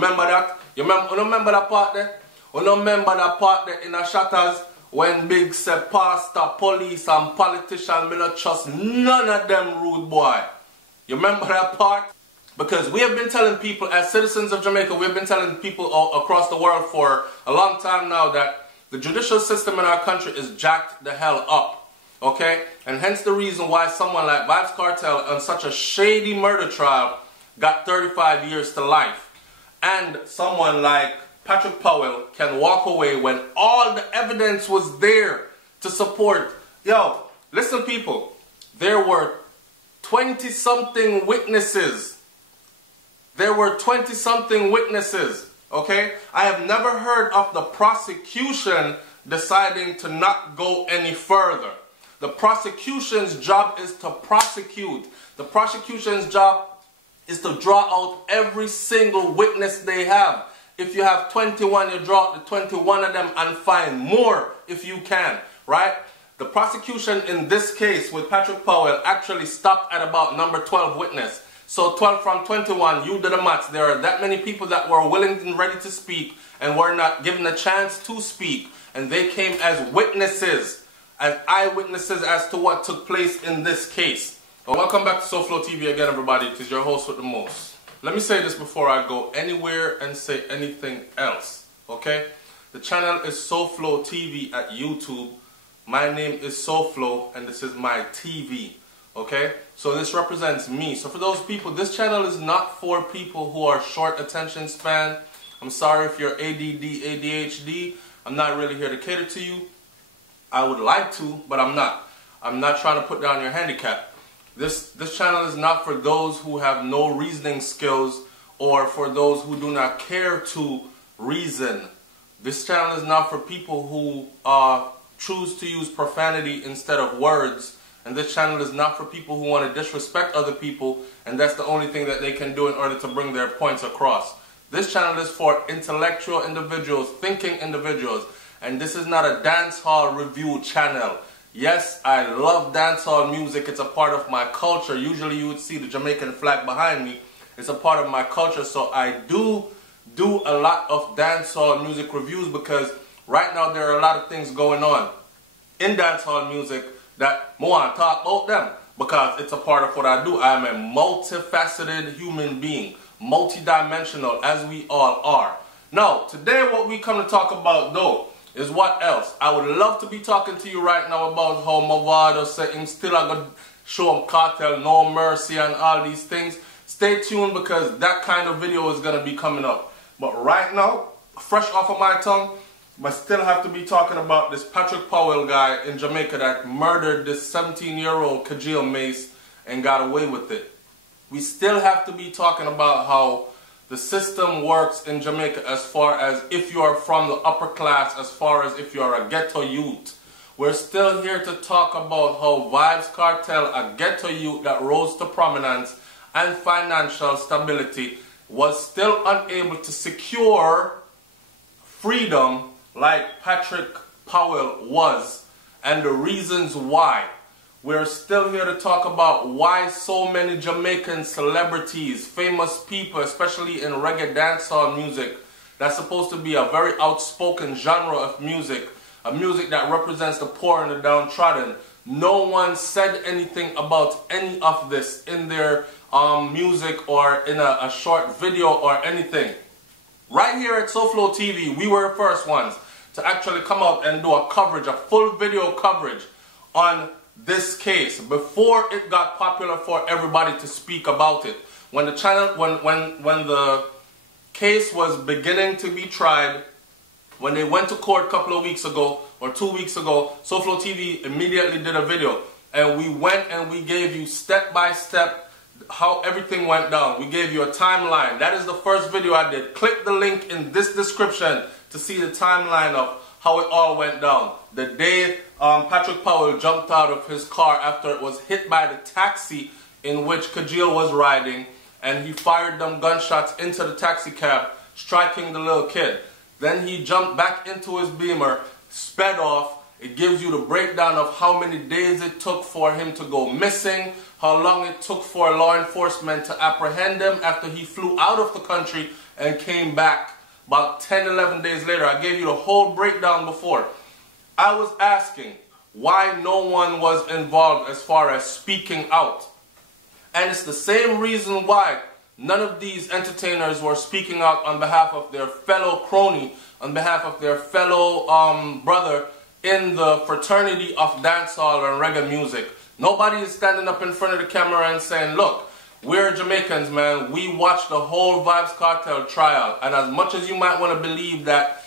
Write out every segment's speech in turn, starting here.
Remember that? You remember that part there? You remember that part there in the shutters when Big said pastor, police and politician, me not trust none of them rude boy. You remember that part? Because we have been telling people as citizens of Jamaica, we have been telling people all across the world for a long time now that the judicial system in our country is jacked the hell up. Okay? And hence the reason why someone like VYBZ KARTEL on such a shady murder trial got 35 years to life. And someone like Patrick Powell can walk away when all the evidence was there to support. Yo, listen people, there were 20-something witnesses. There were 20-something witnesses, okay? I have never heard of the prosecution deciding to not go any further. The prosecution's job is to prosecute. The prosecution's job is to draw out every single witness they have. If you have 21, you draw out the 21 of them and find more if you can, right? The prosecution in this case with Patrick Powell actually stopped at about number 12 witness. So 12 from 21, you do the maths. There are that many people that were willing and ready to speak and were not given a chance to speak. And they came as witnesses, as eyewitnesses as to what took place in this case. Well, welcome back to SouFLoTV again, everybody. It is your host with the most. Let me say this before I go anywhere and say anything else, okay? The channel is SouFLoTV at YouTube. My name is SouFlo and this is my TV, okay? So this represents me. So for those people, this channel is not for people who are short attention span. I'm sorry if you're ADD, ADHD. I'm not really here to cater to you. I would like to, but I'm not. I'm not trying to put down your handicap. This channel is not for those who have no reasoning skills or for those who do not care to reason. This channel is not for people who choose to use profanity instead of words. And this channel is not for people who want to disrespect other people and that's the only thing that they can do in order to bring their points across. This channel is for intellectual individuals, thinking individuals. And this is not a dancehall review channel. Yes, I love dancehall music. It's a part of my culture. Usually you would see the Jamaican flag behind me. It's a part of my culture. So I do a lot of dancehall music reviews because right now there are a lot of things going on in dancehall music that I want to talk about them because it's a part of what I do. I am a multifaceted human being, multidimensional as we all are. Now, today what we come to talk about though is what else? I would love to be talking to you right now about how Mavado said him still I gonna show him Cartel, no mercy and all these things. Stay tuned because that kind of video is gonna be coming up. But right now, fresh off of my tongue, I still have to be talking about this Patrick Powell guy in Jamaica that murdered this 17-year-old Kajil Mace and got away with it. We still have to be talking about how the system works in Jamaica as far as if you are from the upper class, as far as if you are a ghetto youth. We're still here to talk about how VYBZ KARTEL, a ghetto youth that rose to prominence and financial stability, was still unable to secure freedom like Patrick Powell was, and the reasons why. We're still here to talk about why so many Jamaican celebrities, famous people, especially in reggae dancehall music, that's supposed to be a very outspoken genre of music, a music that represents the poor and the downtrodden. No one said anything about any of this in their music or in a short video or anything. Right here at SouFLoTV, we were the first ones to actually come out and do a coverage, a full video coverage on this case before it got popular for everybody to speak about it. When the channel, when the case was beginning to be tried, when they went to court a couple of weeks ago or 2 weeks ago, SouFLoTV immediately did a video and we went and we gave you step by step how everything went down. We gave you a timeline. That is the first video I did. Click the link in this description to see the timeline of how it all went down. The day Patrick Powell jumped out of his car after it was hit by the taxi in which Kajil was riding, and he fired them gunshots into the taxi cab, striking the little kid. Then he jumped back into his Beamer, sped off. It gives you the breakdown of how many days it took for him to go missing, how long it took for law enforcement to apprehend him after he flew out of the country and came back about 10, 11 days later. I gave you the whole breakdown before. I was asking why no one was involved as far as speaking out. And it's the same reason why none of these entertainers were speaking out on behalf of their fellow crony, on behalf of their fellow brother in the fraternity of dancehall and reggae music. Nobody is standing up in front of the camera and saying, look, we're Jamaicans, man. We watched the whole VYBZ KARTEL trial. And as much as you might want to believe that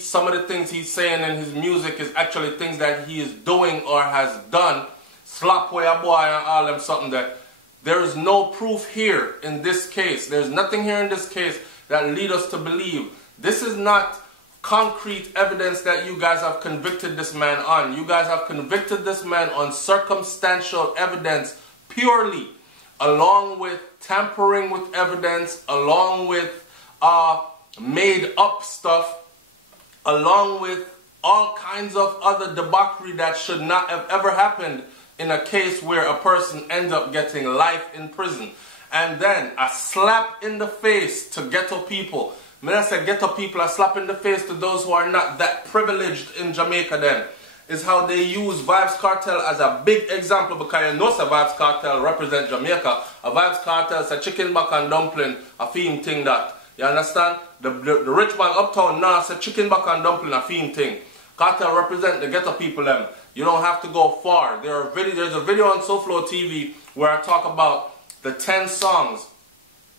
some of the things he's saying in his music is actually things that he is doing or has done, slap way a boy and all them something that, there is no proof here in this case. There's nothing here in this case that lead us to believe. This is not concrete evidence that you guys have convicted this man on. You guys have convicted this man on circumstantial evidence purely, along with tampering with evidence, along with made up stuff, along with all kinds of other debauchery that should not have ever happened in a case where a person ends up getting life in prison. And then a slap in the face to ghetto people. When I say ghetto people, a slap in the face to those who are not that privileged in Jamaica then, is how they use VYBZ KARTEL as a big example, because you know a VYBZ KARTEL represent Jamaica. A VYBZ KARTEL is a chicken back and dumpling, a theme thing that. You understand? The rich man uptown now say chicken back and dumpling, a theme thing. Cartel represent the ghetto people them. You don't have to go far. There's a video on SouFLoTV where I talk about the 10 songs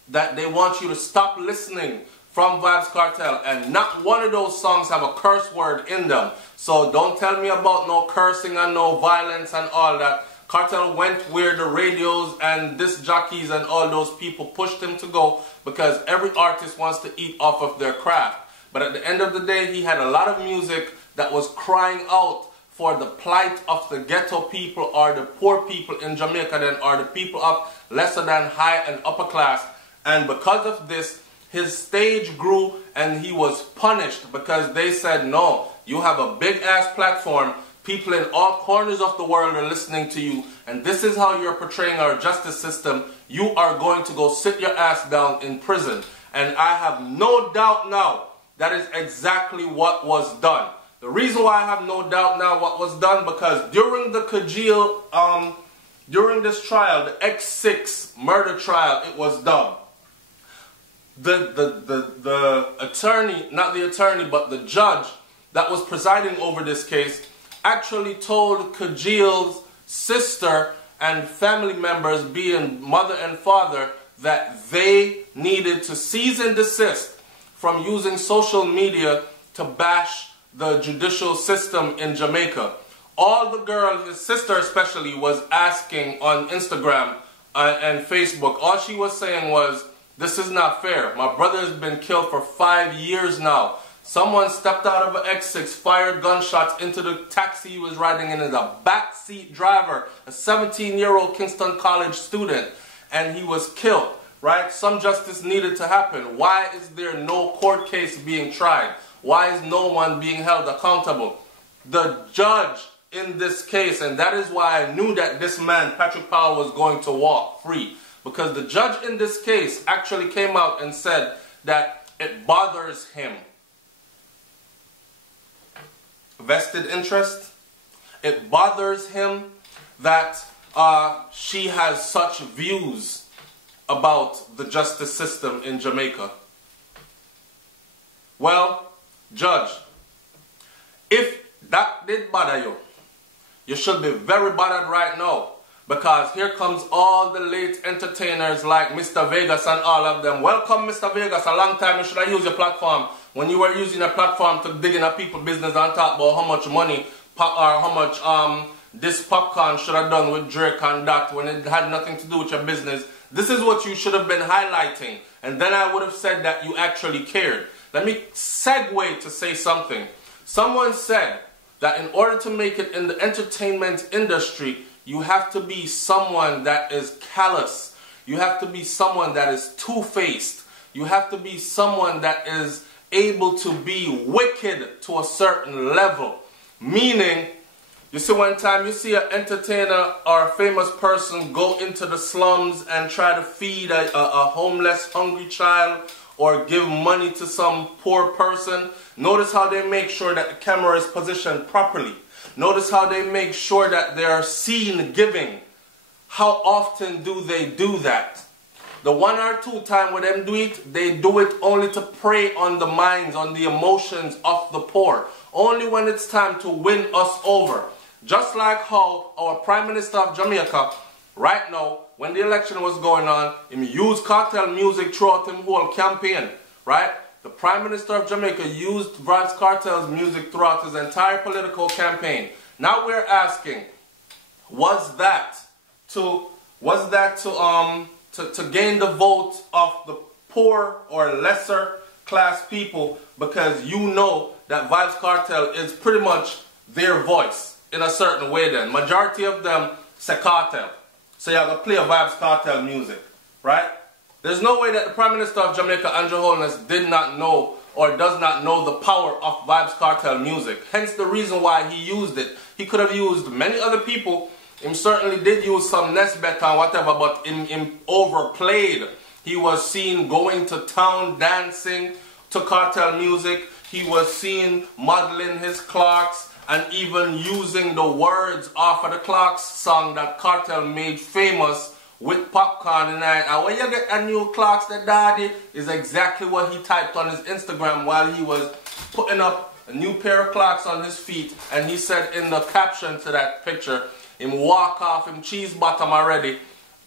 that they want you to stop listening from VYBZ KARTEL, and not one of those songs have a curse word in them. So don't tell me about no cursing and no violence and all that. Cartel went where the radios and disc jockeys and all those people pushed him to go, because every artist wants to eat off of their craft. But at the end of the day, he had a lot of music that was crying out for the plight of the ghetto people or the poor people in Jamaica then, or the people of lesser than high and upper class. And because of this, his stage grew and he was punished, because they said, no, you have a big ass platform. People in all corners of the world are listening to you, and this is how you're portraying our justice system. You are going to go sit your ass down in prison. And I have no doubt now that is exactly what was done. The reason why I have no doubt now what was done, because during the Kajil, during this trial, the X6 murder trial, it was done. The attorney, not the attorney, but the judge that was presiding over this case actually told Kajil's sister and family members, being mother and father, that they needed to cease and desist from using social media to bash the judicial system in Jamaica. All the girl, his sister especially, was asking on Instagram and Facebook, all she was saying was, this is not fair. My brother has been killed for 5 years now. Someone stepped out of an X6, fired gunshots into the taxi he was riding in as a backseat driver, a 17-year-old Kingston College student, and he was killed, right? Some justice needed to happen. Why is there no court case being tried? Why is no one being held accountable? The judge in this case, and that is why I knew that this man, Patrick Powell, was going to walk free, because the judge in this case actually came out and said that it bothers him. Vested interest. It bothers him that she has such views about the justice system in Jamaica. Well, judge, if that did bother you, you should be very bothered right now, because here comes all the late entertainers like Mr. Vegas and all of them. Welcome, Mr. Vegas. A long time you should have used your platform when you were using a platform to dig in a people's business and talk about how much money or how much this popcorn should have done with Drake and that, when it had nothing to do with your business. This is what you should have been highlighting, and then I would have said that you actually cared. Let me segue to say something. Someone said that in order to make it in the entertainment industry, you have to be someone that is callous. You have to be someone that is two-faced. You have to be someone that is able to be wicked to a certain level. Meaning, you see, one time you see an entertainer or a famous person go into the slums and try to feed a homeless, hungry child, or give money to some poor person, notice how they make sure that the camera is positioned properly. Notice how they make sure that they are seen giving. How often do they do that? The 1 or 2 times when them do it, they do it only to prey on the minds, on the emotions of the poor. Only when it's time to win us over. Just like how our Prime Minister of Jamaica, right now, when the election was going on, he used cartel music throughout his whole campaign, right? The Prime Minister of Jamaica used VYBZ KARTEL's music throughout his entire political campaign. Now we're asking, was that to gain the vote of the poor or lesser class people, because you know that VYBZ KARTEL is pretty much their voice in a certain way then. Majority of them say cartel. So you have to play a VYBZ KARTEL music, right? There's no way that the Prime Minister of Jamaica, Andrew Holness, did not know or does not know the power of VYBZ KARTEL music. Hence the reason why he used it. He could have used many other people. He certainly did use some Nesbeth and whatever, but in overplayed. He was seen going to town dancing to cartel music. He was seen modeling his Clarks and even using the words off of the Clarks song that Cartel made famous with popcorn tonight. And when you get a new Clarks that daddy is exactly what he typed on his Instagram while he was putting up a new pair of Clarks on his feet. And he said in the caption to that picture, him walk off him cheese bottom already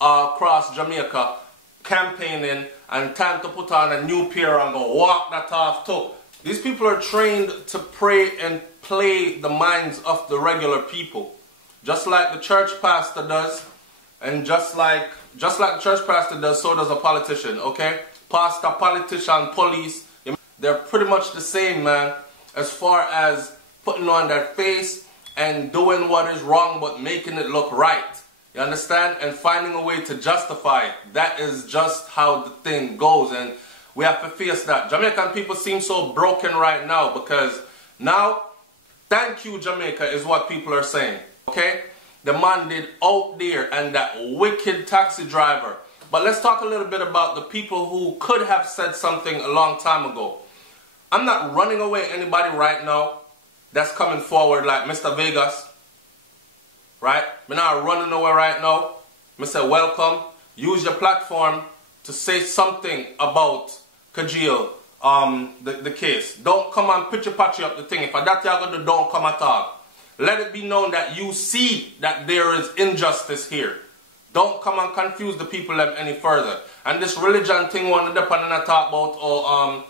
across Jamaica, campaigning, and time to put on a new pair and go walk that off too. These people are trained to pray and play the minds of the regular people. Just like the church pastor does, and just like the church pastor does, so does a politician, okay? Pastor, politician, police, they're pretty much the same, man, as far as putting on their face and doing what is wrong but making it look right. You understand? And finding a way to justify it. That is just how the thing goes, and we have to face that. Jamaican people seem so broken right now because now, thank you Jamaica is what people are saying, okay? The man did out there and that wicked taxi driver. But let's talk a little bit about the people who could have said something a long time ago. I'm not running away anybody right now that's coming forward like Mr. Vegas, right? We're not running away right now. Mr. Welcome. Use your platform to say something about Kajil, the case. Don't come and patchy up the thing. If that you're going to do, don't come at all. Let it be known that you see that there is injustice here. Don't come and confuse the people any further. And this religion thing one the dependent and talk about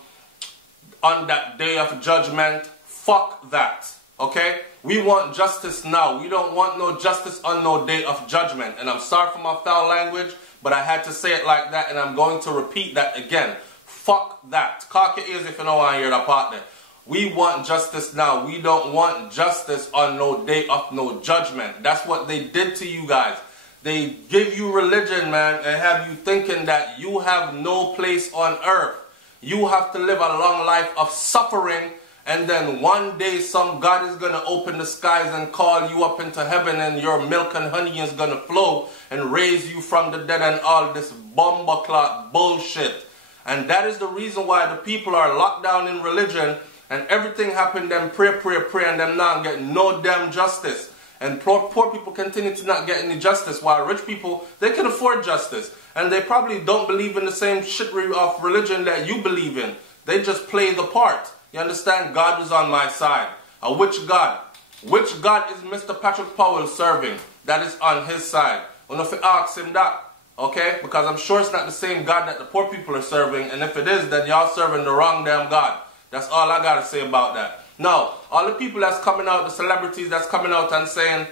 on that day of judgment, fuck that. Okay? We want justice now. We don't want no justice on no day of judgment. And I'm sorry for my foul language, but I had to say it like that, and I'm going to repeat that again. Fuck that. Cock your ears if you don't want to hear that part there. We want justice now. We don't want justice on no day of no judgment. That's what they did to you guys. They give you religion, man, and have you thinking that you have no place on earth. You have to live a long life of suffering, and then one day some God is going to open the skies and call you up into heaven, and your milk and honey is going to flow and raise you from the dead and all this bomba clot bullshit. And that is the reason why the people are locked down in religion and everything happened, them pray, and them not get no damn justice. And poor people continue to not get any justice, while rich people, they can afford justice. And they probably don't believe in the same shit of religion that you believe in. They just play the part. You understand? God is on my side. Which God? Which God is Mr. Patrick Powell serving that is on his side? Well, if you ask him that, okay? Because I'm sure it's not the same God that the poor people are serving. And if it is, then y'all serving the wrong damn God. That's all I got to say about that. Now, all the people that's coming out, the celebrities that's coming out and saying,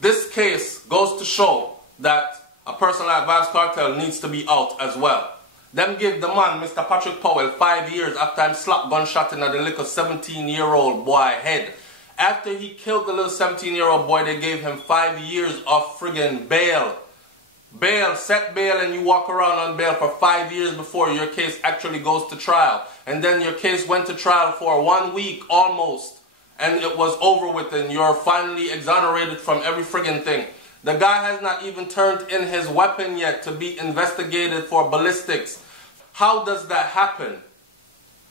this case goes to show that a person like VYBZ KARTEL needs to be out as well. Them give the man, Mr. Patrick Powell, 5 years after him slap gunshot in the little 17-year-old boy head. After he killed the little 17-year-old boy, they gave him 5 years of friggin' bail. Bail, set bail, and you walk around on bail for 5 years before your case actually goes to trial. And then your case went to trial for 1 week almost, and it was over with, and you're finally exonerated from every friggin' thing. The guy has not even turned in his weapon yet to be investigated for ballistics. How does that happen?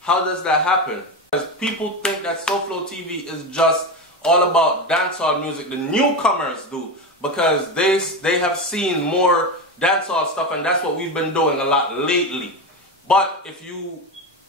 How does that happen? Because people think that SouFLoTV is just all about dancehall music. The newcomers do, because they have seen more dancehall stuff, and that's what we've been doing a lot lately. But if you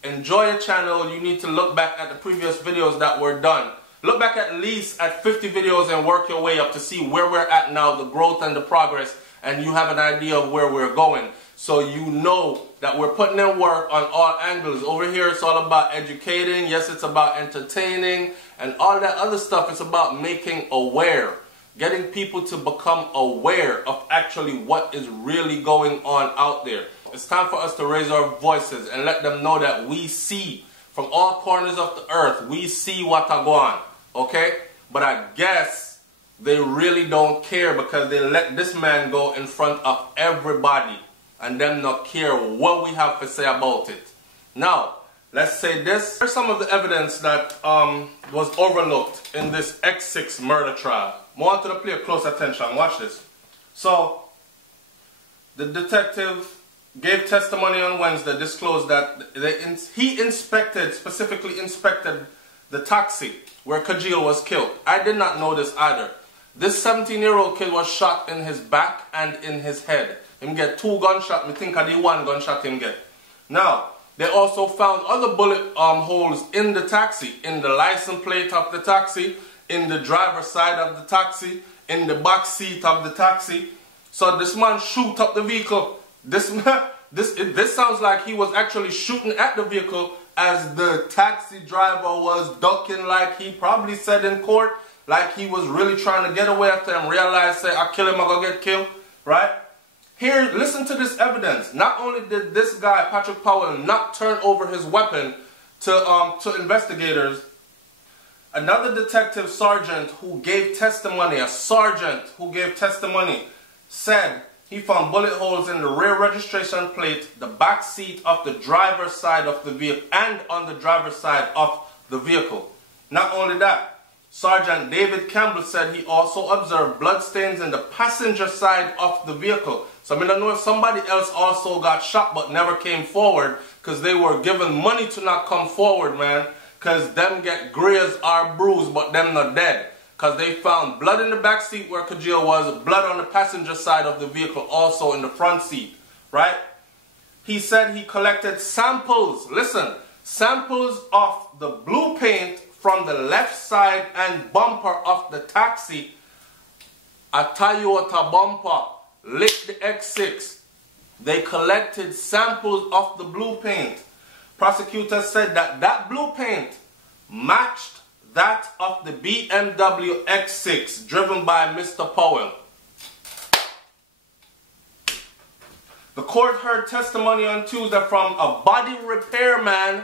enjoy a channel, you need to look back at the previous videos that were done. Look back at least at 50 videos and work your way up to see where we're at now, the growth and the progress, and you have an idea of where we're going. So you know that we're putting in work on all angles. Over here it's all about educating, yes, it's about entertaining, and all that other stuff. It's about making aware, getting people to become aware of actually what is really going on out there. It's time for us to raise our voices and let them know that we see from all corners of the earth. We see what are going on, okay? But I guess they really don't care, because they let this man go in front of everybody and them not care what we have to say about it. Now, let's say this. Here's some of the evidence that was overlooked in this X6 murder trial. I want you to pay close attention. Watch this. So, the detective gave testimony on Wednesday, disclosed that he specifically inspected the taxi where Kajil was killed. I did not know this either. This 17-year-old kid was shot in his back and in his head. Him get 2 gunshots. Me think of the 1 gunshot him get. Now, they also found other bullet holes in the taxi, in the license plate of the taxi, in the driver's side of the taxi, in the back seat of the taxi. So this man shoot up the vehicle. This sounds like he was actually shooting at the vehicle as the taxi driver was ducking, like he probably said in court, like he was really trying to get away after him, realized, say, I kill him, I gonna get killed, right? Here, listen to this evidence. Not only did this guy, Patrick Powell, not turn over his weapon to investigators, another detective sergeant who gave testimony, said he found bullet holes in the rear registration plate, the back seat of the driver's side of the vehicle, and on the driver's side of the vehicle. Not only that, Sergeant David Campbell said he also observed bloodstains in the passenger side of the vehicle. So I don't know if somebody else also got shot but never came forward, because they were given money to not come forward, man. Because them get grazed or bruised, but them not dead. Because they found blood in the back seat where Kajil was, blood on the passenger side of the vehicle, also in the front seat, right? He said he collected samples, listen, samples of the blue paint from the left side and bumper of the taxi. A Toyota bumper lit the X6. They collected samples of the blue paint. Prosecutors said that that blue paint matched that of the BMW X6 driven by Mr. Powell. The court heard testimony on Tuesday from a body repairman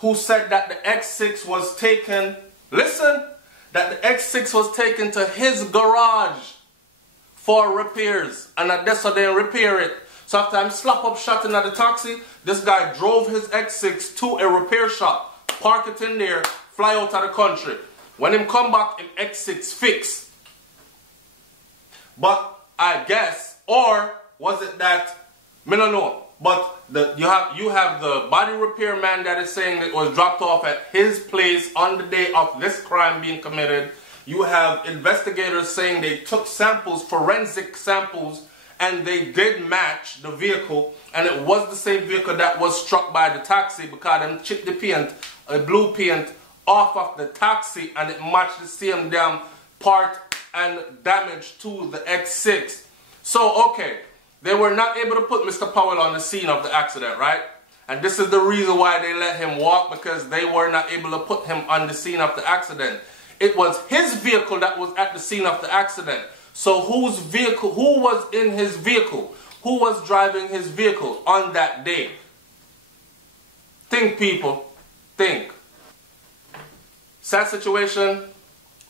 who said that the X6 was taken, listen, that the X6 was taken to his garage for repairs, and that's how they repair it. So after I'm slap up shot in at the taxi, this guy drove his X6 to a repair shop, park it in there, fly out of the country. When him come back, him X6 fixed. But I guess, or was it that, me don't know, but you have the body repair man that is saying that it was dropped off at his place on the day of this crime being committed. You have investigators saying they took samples, forensic samples, and they did match the vehicle, and it was the same vehicle that was struck by the taxi, because them chipped the paint, blue paint, off of the taxi, and it matched the same damn part and damage to the X6. So, okay, they were not able to put Mr. Powell on the scene of the accident, right? And this is the reason why they let him walk, because they were not able to put him on the scene of the accident. It was his vehicle that was at the scene of the accident. So whose vehicle, who was in his vehicle? Who was driving his vehicle on that day? Think, people. Think. Sad situation.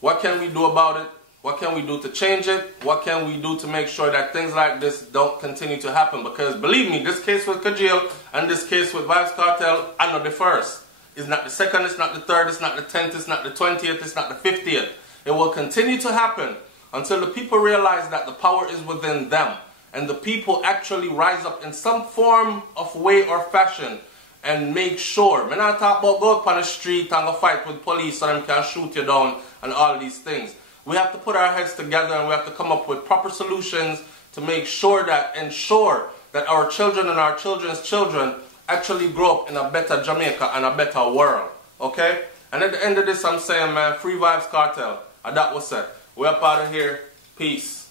What can we do about it? What can we do to change it? What can we do to make sure that things like this don't continue to happen? Because believe me, this case with Kajil and this case with VYBZ KARTEL are not the first. It's not the second, it's not the third, it's not the 10th, it's not the 20th, it's not the 50th. It will continue to happen until the people realize that the power is within them. and the people actually rise up in some form of way or fashion and make sure. I'm not talking about go up on the street and go fight with police so them can shoot you down and all these things. We have to put our heads together and we have to come up with proper solutions to ensure that our children and our children's children actually grow up in a better Jamaica and a better world. Okay? And at the end of this, I'm saying, man, free VYBZ Kartel. And that was it. We're up out of here. Peace.